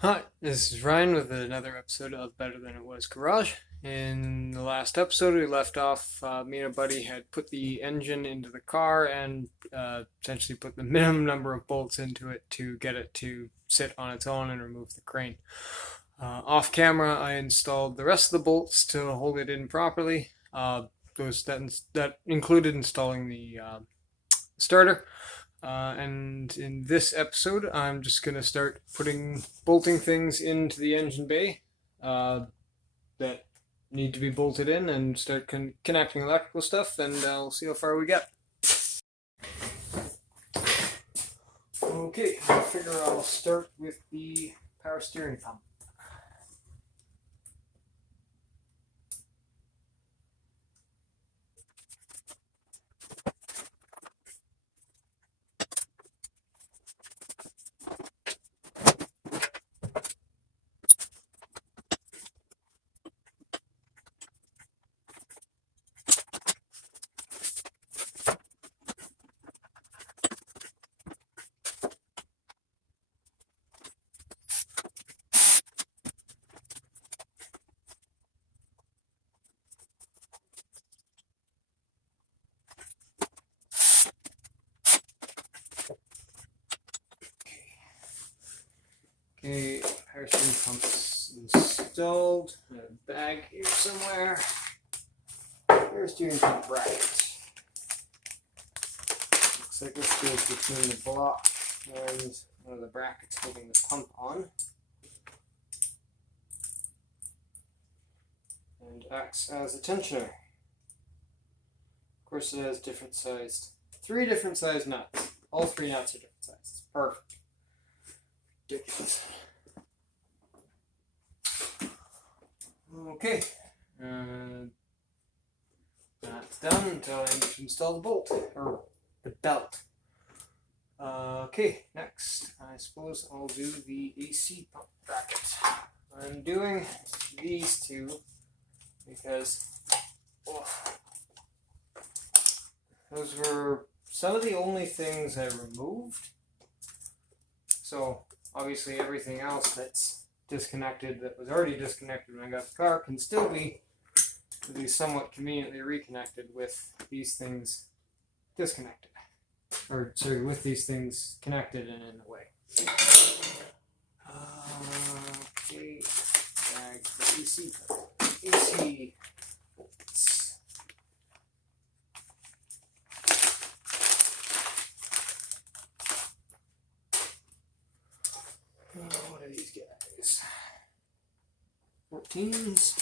Hi, this is Ryan with another episode of Better Than It Was Garage. In the last episode, we left off. Me and a buddy had put the engine into the car and essentially put the minimum number of bolts into it to get it to sit on its own and remove the crane. Off camera, I installed the rest of the bolts to hold it in properly. That included installing the starter. And in this episode, I'm just going to start bolting things into the engine bay that need to be bolted in and start connecting electrical stuff, and I'll see how far we get. Okay, I figure I'll start with the power steering pump. Okay, power steering pump's installed. I have a bag here somewhere. Power steering pump bracket. Looks like this goes between the block and one of the brackets holding the pump on. And acts as a tensioner. Of course, it has three different sized nuts. All three nuts are different sizes. Perfect. Ridiculous. Okay, that's done until I need to install the bolt, or the belt. Okay, next, I suppose I'll do the AC pump bracket. I'm doing these two because those were some of the only things I removed. So obviously everything else that's disconnected, that was already disconnected when I got the car, can still be at least somewhat conveniently reconnected with these things disconnected. Or sorry, with these things connected and in the way. Okay, drag the AC bolts. What are these guys? 14s.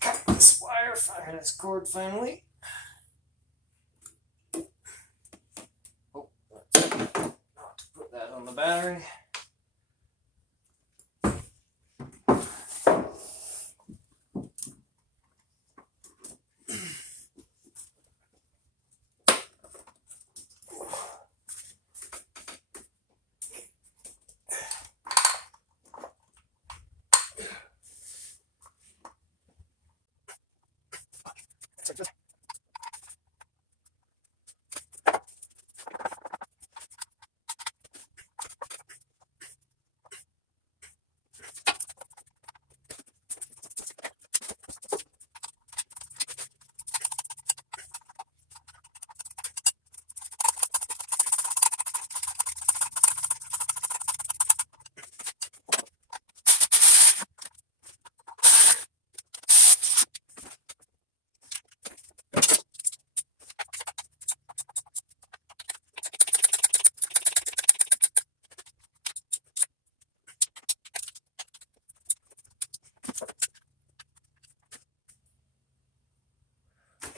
Cut this wire, find this cord finally. Oh, not to put that on the battery.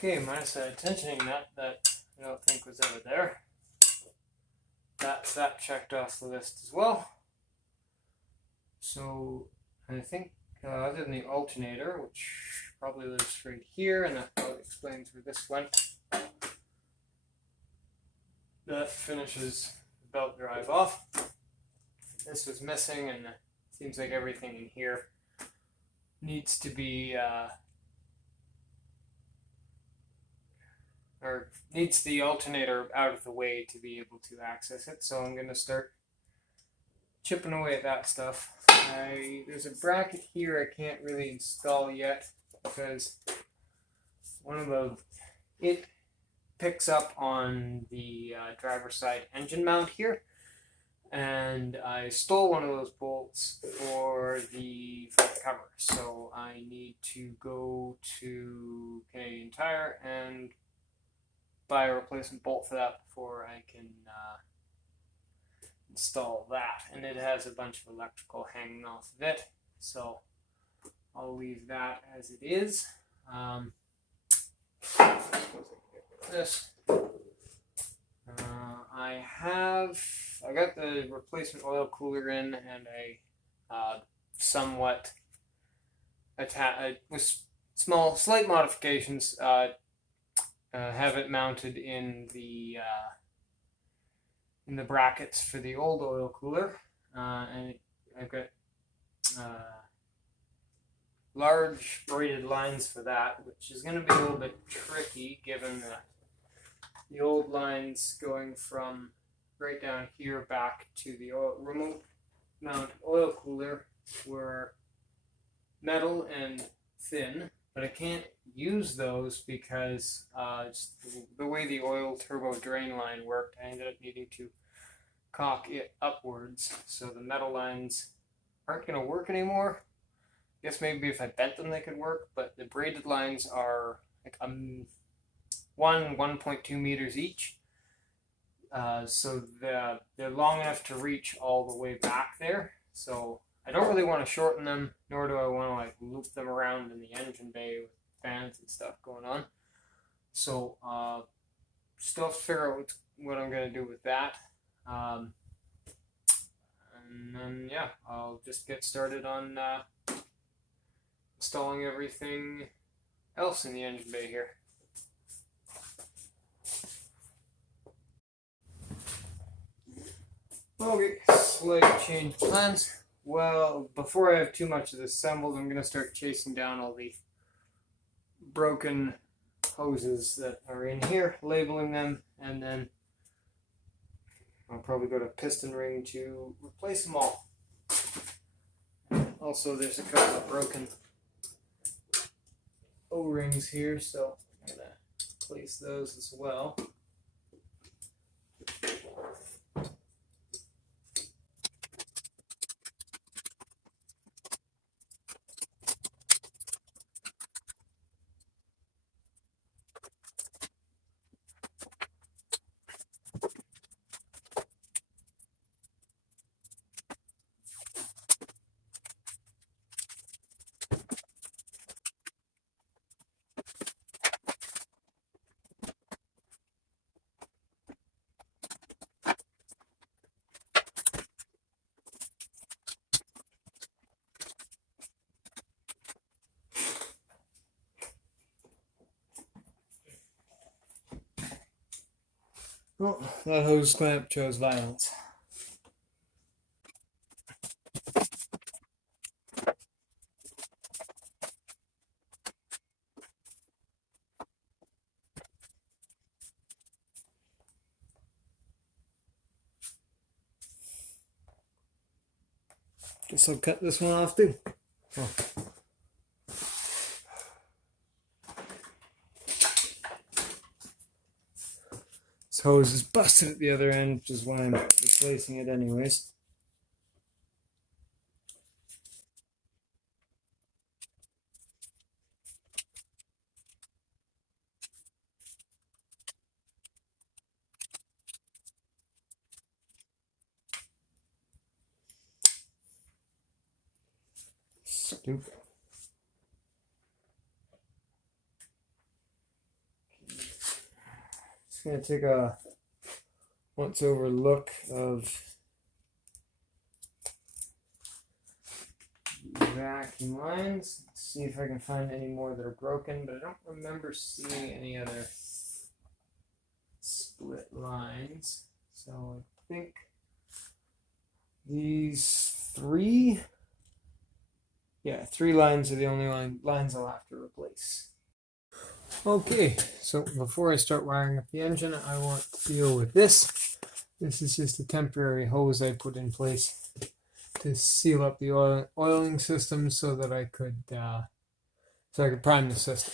Okay, minus a tensioning nut that I don't think was ever there. That's that checked off the list as well. So I think other than the alternator, which probably lives right here, and that probably explains where this went, that finishes the belt drive off. This was missing, and it seems like everything in here needs to be or needs the alternator out of the way to be able to access it. So I'm going to start chipping away at that stuff. There's a bracket here I can't really install yet because it picks up on the driver's side engine mount here, and I stole one of those bolts for the front cover. So I need to go to Canadian Tire and buy a replacement bolt for that before I can install that. And it has a bunch of electrical hanging off of it, so I'll leave that as it is. This I got the replacement oil cooler in, and I somewhat with slight modifications have it mounted in the brackets for the old oil cooler, and I've got large braided lines for that, which is going to be a little bit tricky given that the old lines going from right down here back to the remote mount oil cooler were metal and thin, but I can't use those because the way the oil turbo drain line worked, I ended up needing to cock it upwards, so the metal lines aren't going to work anymore. I guess maybe if I bent them they could work, but the braided lines are like 1.2 meters each, so they're long enough to reach all the way back there. So I don't really want to shorten them, nor do I want to like loop them around in the engine bay with fans and stuff going on. So still have to figure out what I'm going to do with that. And then yeah, I'll just get started on installing everything else in the engine bay here. Okay, slight change of plans. Well, before I have too much of this assembled, I'm going to start chasing down all the broken hoses that are in here, labeling them, and then I'll probably go to piston ring to replace them all. Also, there's a couple of broken O-rings here, so I'm going to place those as well. Oh, that hose clamp chose violence. Guess I'll cut this one off too. Oh. This hose is busted at the other end, which is why I'm replacing it anyways. Stupid. Just gonna take a once over look of the vacuum lines. Let's see if I can find any more that are broken, but I don't remember seeing any other split lines. So I think these three lines are the only lines I'll have to replace. Okay, so before I start wiring up the engine, I want to deal with this. This is just a temporary hose I put in place to seal up the oiling system so that I could prime the system.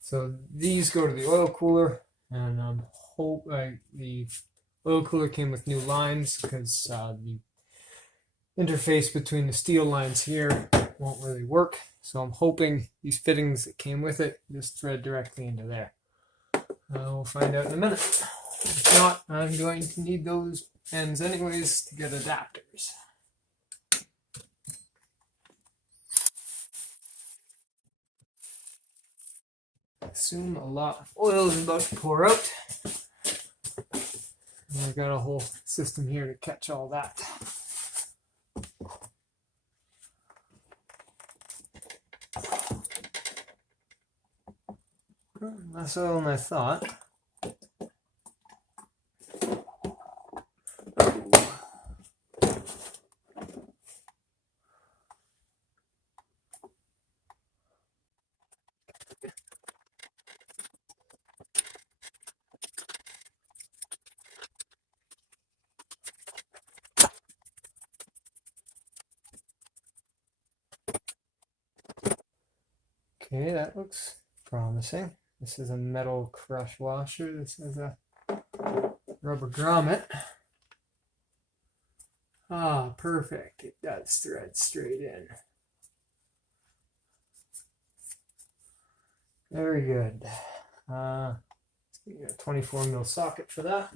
So these go to the oil cooler, and the oil cooler came with new lines because the interface between the steel lines here won't really work. So I'm hoping these fittings that came with it just thread directly into there. We'll find out in a minute. If not, I'm going to need those ends anyways to get adapters. I assume a lot of oil is about to pour out. And I've got a whole system here to catch all that. Less oil than I thought. Okay, that looks promising. This is a metal crush washer. This is a rubber grommet. Ah, perfect. It does thread straight in. Very good. Let's get a 24 mil socket for that.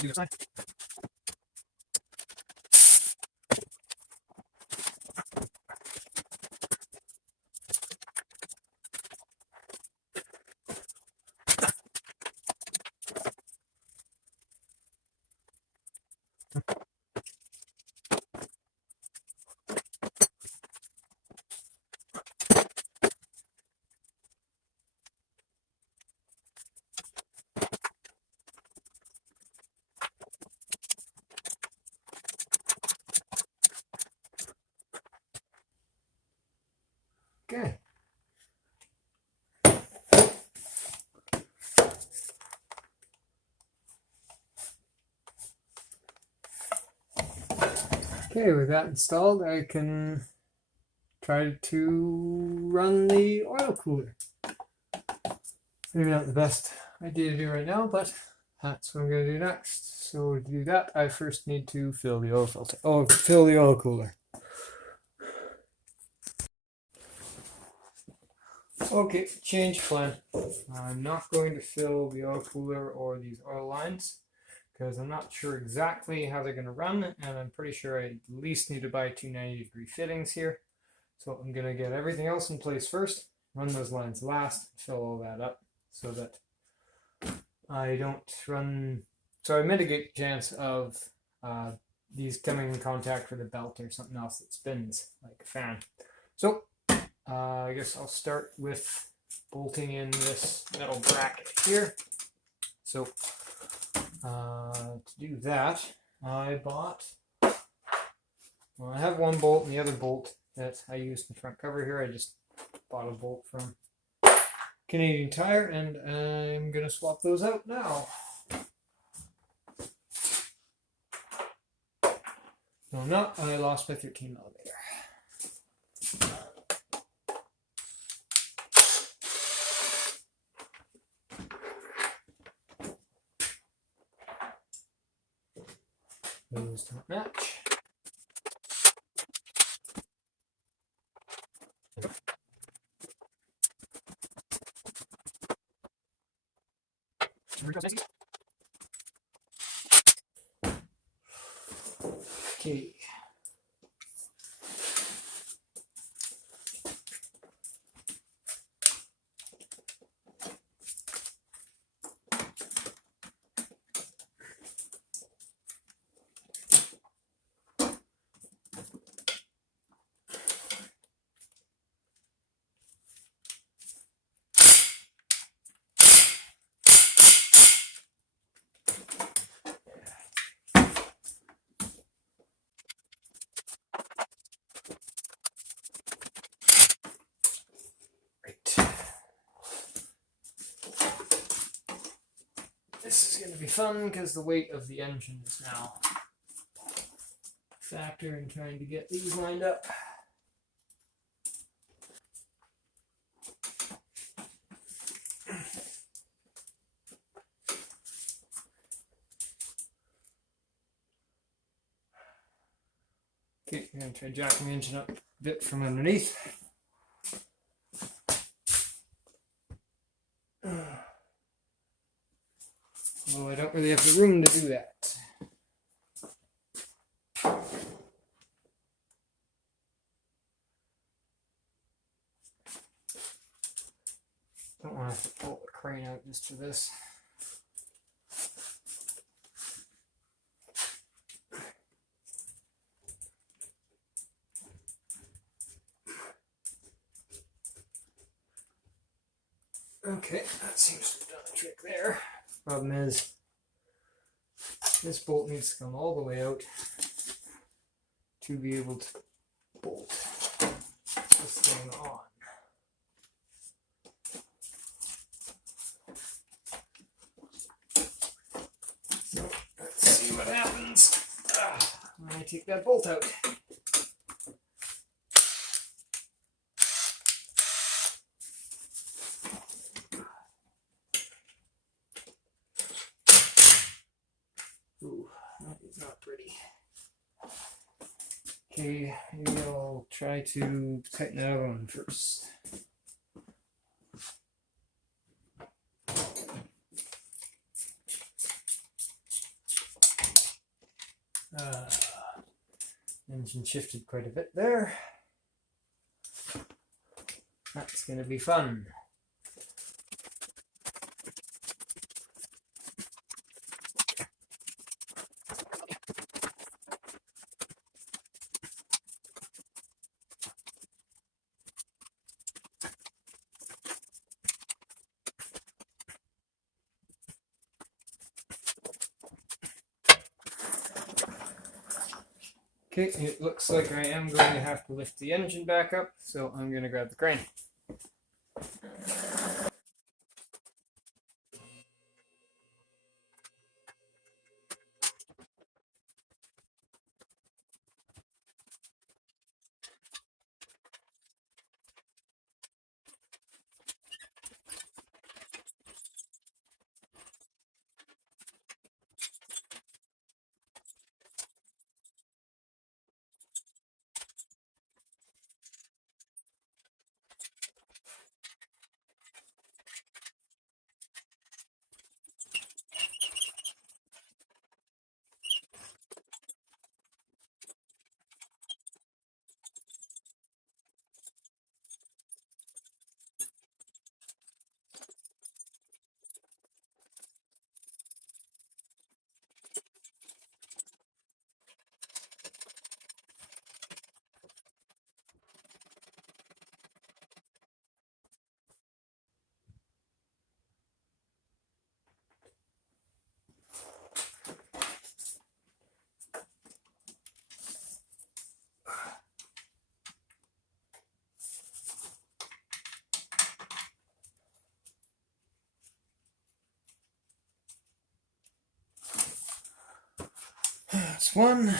Do this side. Okay. Okay, with that installed, I can try to run the oil cooler. Maybe not the best idea to do right now, but that's what I'm going to do next. So to do that, I first need to fill the oil filter. Oh, fill the oil cooler. Okay, change plan. I'm not going to fill the oil cooler or these oil lines because I'm not sure exactly how they're going to run, and I'm pretty sure I at least need to buy two 90-degree fittings here. So I'm going to get everything else in place first, run those lines last, fill all that up so that I don't run, so I mitigate the chance of these coming in contact with a belt or something else that spins like a fan. So I guess I'll start with bolting in this metal bracket here. So to do that, I have one bolt, and the other bolt that I used in the front cover here, I just bought a bolt from Canadian Tire, and I'm going to swap those out now. No, I'm not. I lost my 13 millimeter. Those don't match. Okay. This is going to be fun because the weight of the engine is now a factor in trying to get these lined up. Okay, I'm going to try jacking the engine up a bit from underneath. Although I don't really have the room to do that. Don't want to have to pull the crane out just for this. Okay, that seems to have done the trick there. Problem is, this bolt needs to come all the way out to be able to bolt this thing on. So, let's see what happens when I take that bolt out. Ooh, that is not pretty. Okay, maybe I'll try to tighten that on first. Engine shifted quite a bit there. That's going to be fun. Okay, it looks like I am going to have to lift the engine back up, so I'm going to grab the crane. That's one.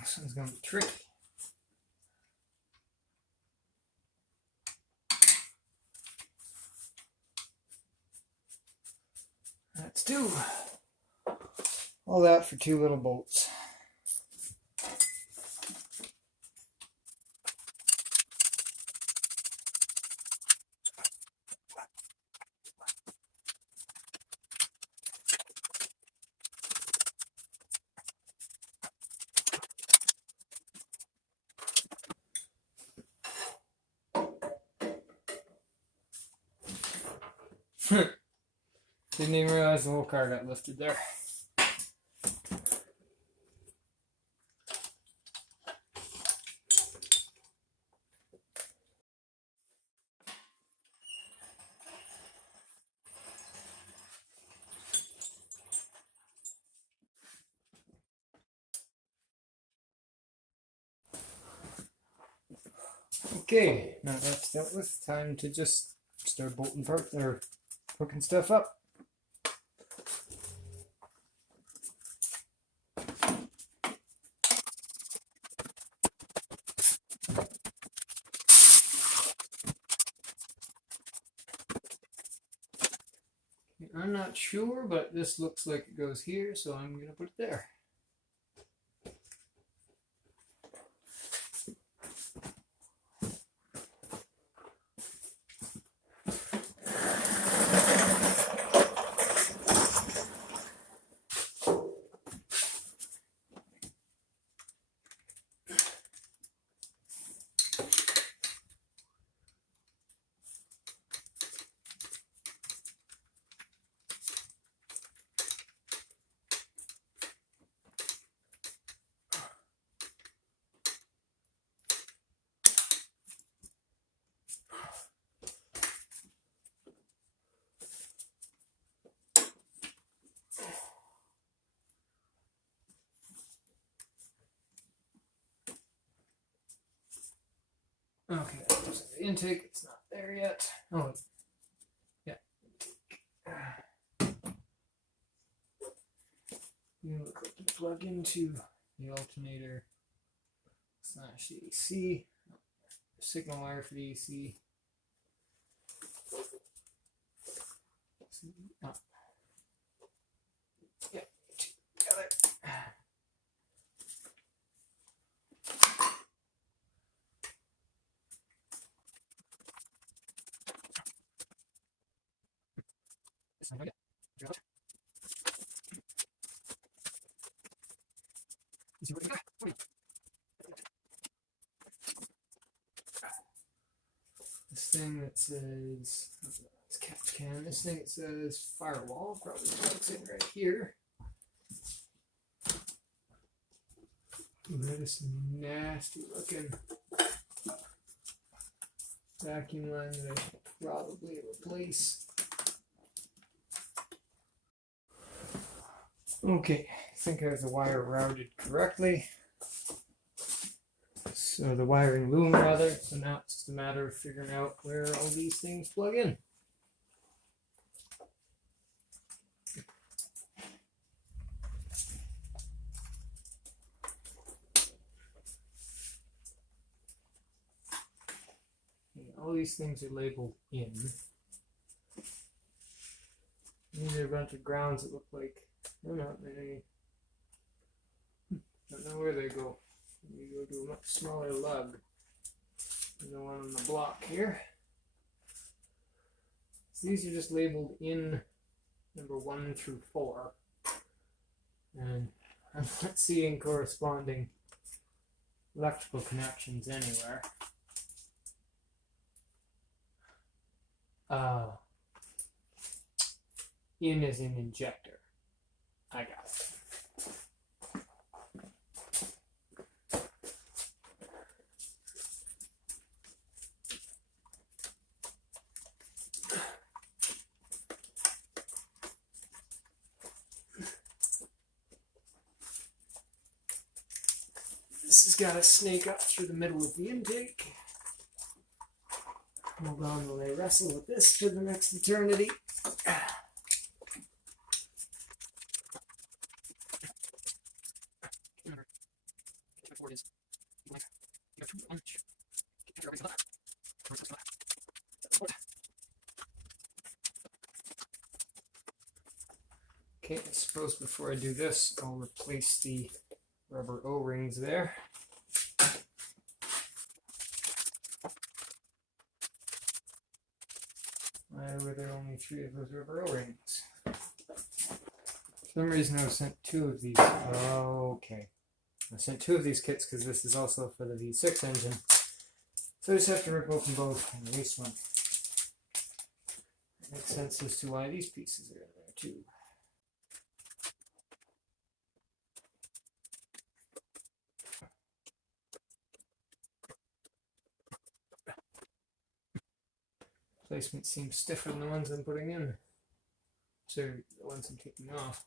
This one's going to be tricky. That's two. All that for 2 little bolts. Didn't even realize the whole car got lifted there. Okay, now that's dealt with. Time to just start bolting part or hooking stuff up. I'm not sure, but this looks like it goes here, so I'm going to put it there. Okay, there's the intake. It's not there yet. Oh, yeah. You look like you plug into the alternator slash the AC. Signal wire for the AC. Oh. Yeah, together. This thing that says, it's cat can. This thing that says firewall, probably plugs in right here. That is some nasty looking vacuum line that I should probably replace. Okay, I think I have the wire routed correctly. So the wiring loom rather, so now it's just a matter of figuring out where all these things plug in. Okay, all these things are labeled in. These are a bunch of grounds that look like they're not very. Don't know where they go. We go to a much smaller lug than the one on the block here. So these are just labeled in number 1 through 4. And I'm not seeing corresponding electrical connections anywhere. In is in injector. I got it. This has got to snake up through the middle of the intake. Hold on while I wrestle with this for the next eternity. Okay, I suppose before I do this, I'll replace the rubber O-rings there. Why were there only 3 of those rubber O-rings? For some reason I was sent 2 of these. Okay. I sent 2 of these kits because this is also for the V6 engine. So I just have to rip open both and release one. It makes sense as to why these pieces are in there too. Placement seems stiffer than the ones I'm putting in. So the ones I'm taking off.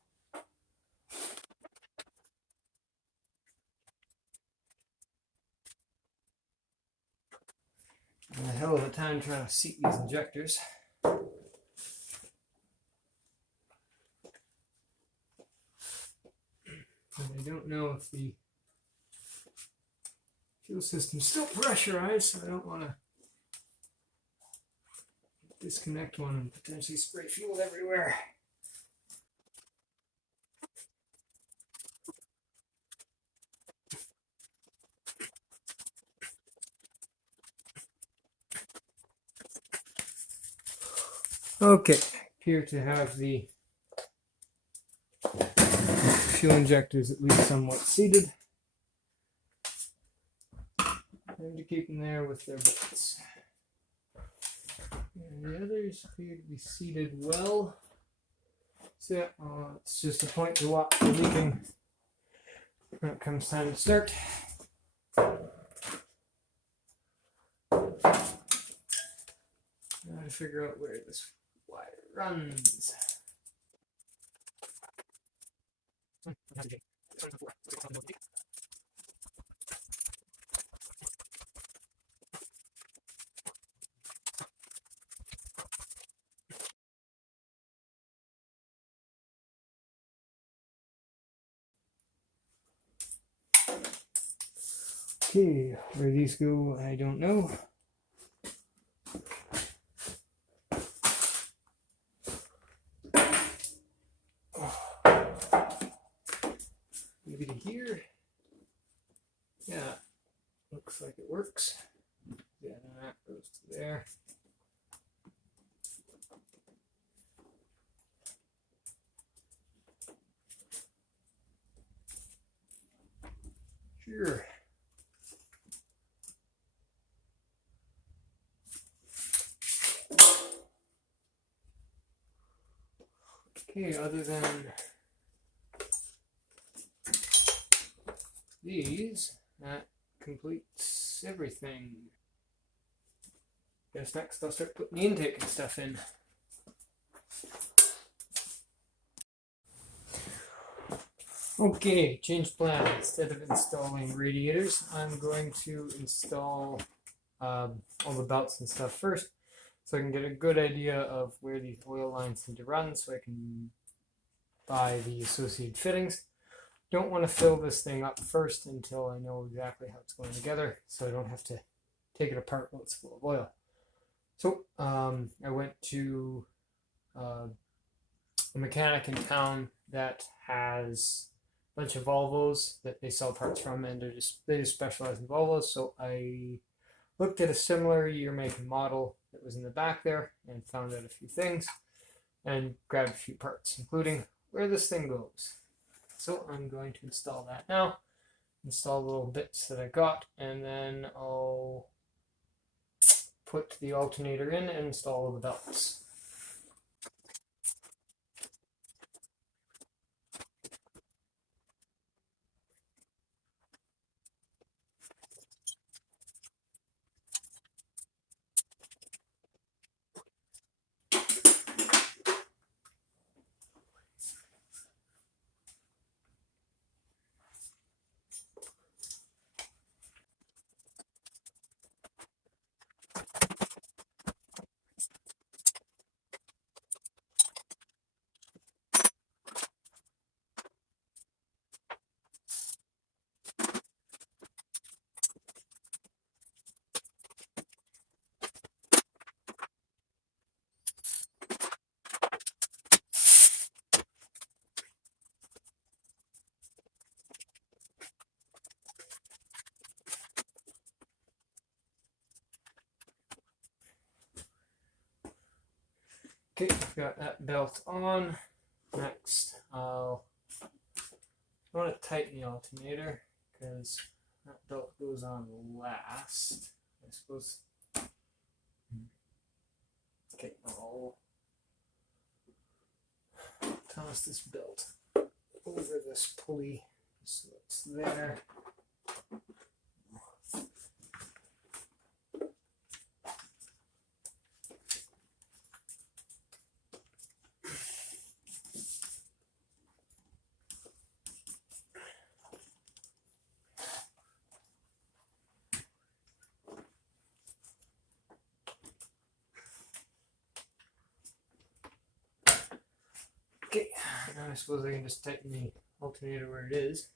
And a hell of a time trying to seat these injectors. And I don't know if the fuel system's still pressurized, so I don't want to disconnect one and potentially spray fuel everywhere. Okay, appear to have the fuel injectors at least somewhat seated. Time to keep them there with their bolts. And the others appear to be seated well. So yeah, it's just a point to watch the leaking when it comes time to start. Now to figure out where this wire runs. Okay, where these go, I don't know. Maybe to here. Yeah, looks like it works. Yeah, then that goes to there. Sure. Okay, other than these, that completes everything. Guess next I'll start putting the intake and stuff in. Okay, change plan. Instead of installing radiators, I'm going to install all the belts and stuff first, so I can get a good idea of where these oil lines need to run, so I can buy the associated fittings. Don't want to fill this thing up first until I know exactly how it's going together, so I don't have to take it apart while it's full of oil. So I went to a mechanic in town that has a bunch of Volvos that they sell parts from, and they just specialize in Volvos. So I looked at a similar year, make, and model that was in the back there and found out a few things and grabbed a few parts, including where this thing goes. So I'm going to install that now, install the little bits that I got, and then I'll put the alternator in and install all the belts. Okay, I've got that belt on. Next, I want to tighten the alternator because that belt goes on last, I suppose. Okay, I'll toss this belt over this pulley so it's there. Okay, now I suppose I can just tighten the alternator where it is.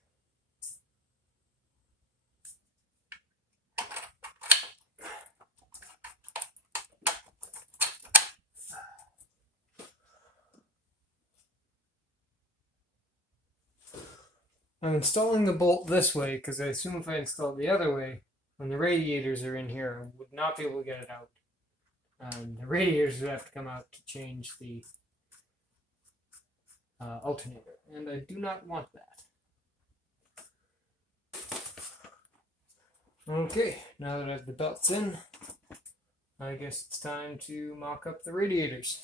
I'm installing the bolt this way because I assume if I install it the other way, when the radiators are in here, I would not be able to get it out. The radiators would have to come out to change the alternator, and I do not want that. Okay, now that I have the belts in, I guess it's time to mock up the radiators.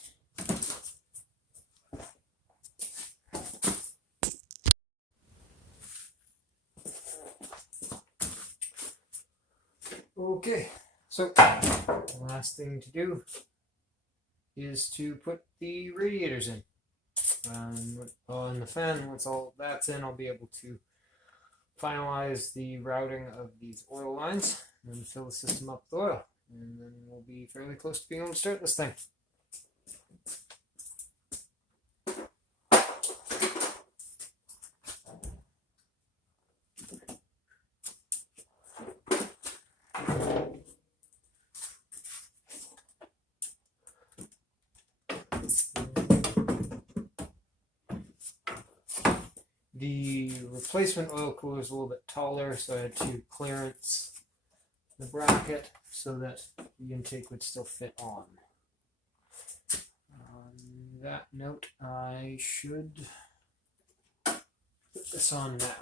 Okay, so the last thing to do is to put the radiators in. And the fan, once all that's in, I'll be able to finalize the routing of these oil lines and fill the system up with oil. And then we'll be fairly close to being able to start this thing. The replacement oil cooler is a little bit taller, so I had to clearance the bracket so that the intake would still fit on. On that note, I should put this on now.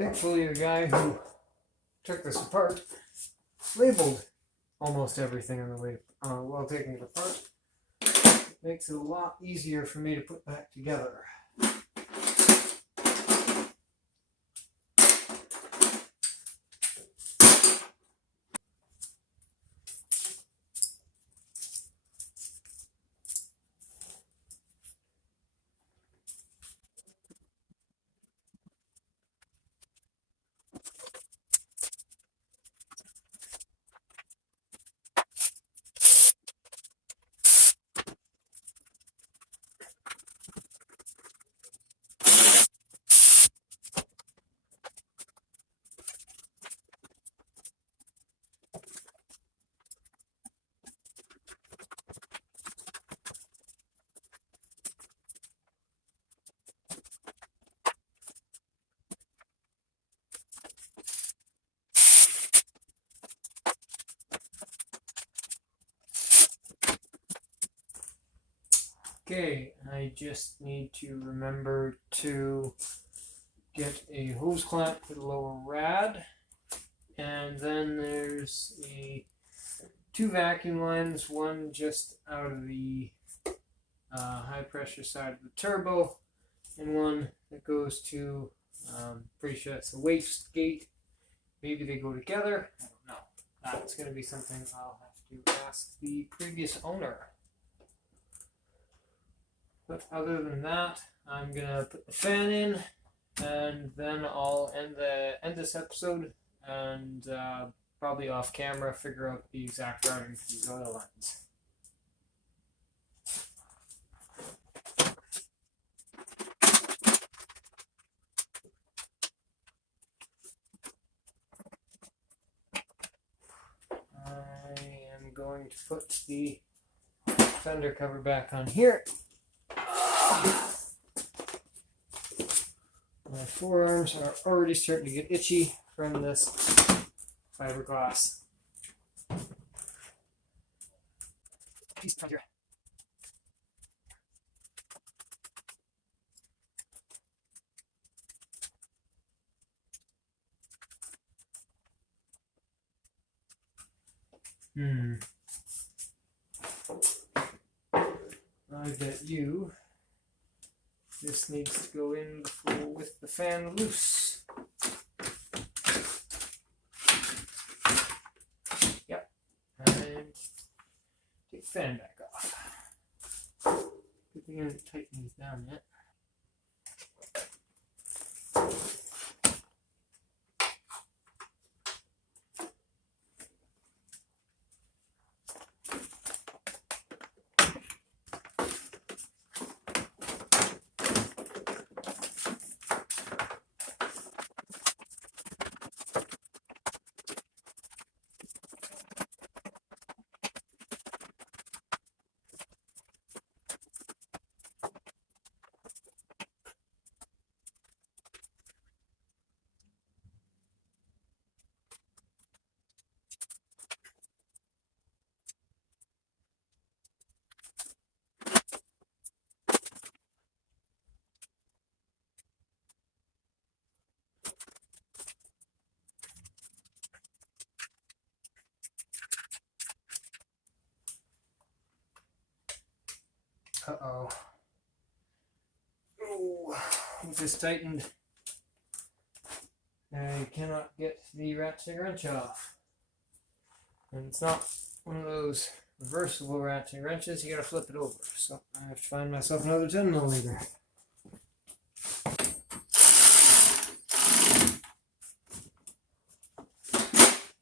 Thankfully, the guy who took this apart labeled almost everything on the way while taking it apart. Makes it a lot easier for me to put back together. Okay, I just need to remember to get a hose clamp for the lower rad, and then there's two vacuum lines, one just out of the high pressure side of the turbo, and one that goes to, pretty sure that's the waste gate. Maybe they go together, I don't know. That's going to be something I'll have to ask the previous owner. But other than that, I'm going to put the fan in, and then I'll end this episode, and probably off camera figure out the exact routing for these oil lines. I am going to put the fender cover back on here. My forearms are already starting to get itchy from this fiberglass. Piece right here. I bet you this needs to go in before with the fan loose. Yep. And take the fan back off. Good thing I didn't tighten these down yet. Uh-oh. Oh, it just tightened. I cannot get the ratchet wrench off. And it's not one of those reversible ratchet wrenches, you gotta flip it over. So I have to find myself another 10mm.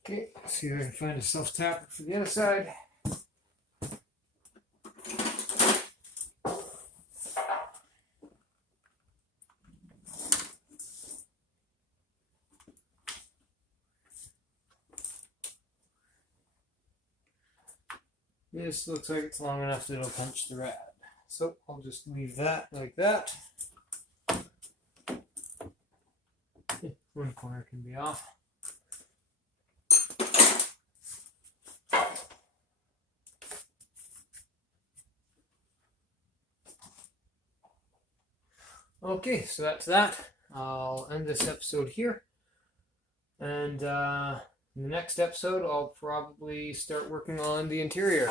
Okay, let's see if I can find a self-tapper for the other side. This looks like it's long enough that it'll punch the rad. So I'll just leave that like that. One corner can be off. Okay, so that's that. I'll end this episode here. And in the next episode, I'll probably start working on the interior.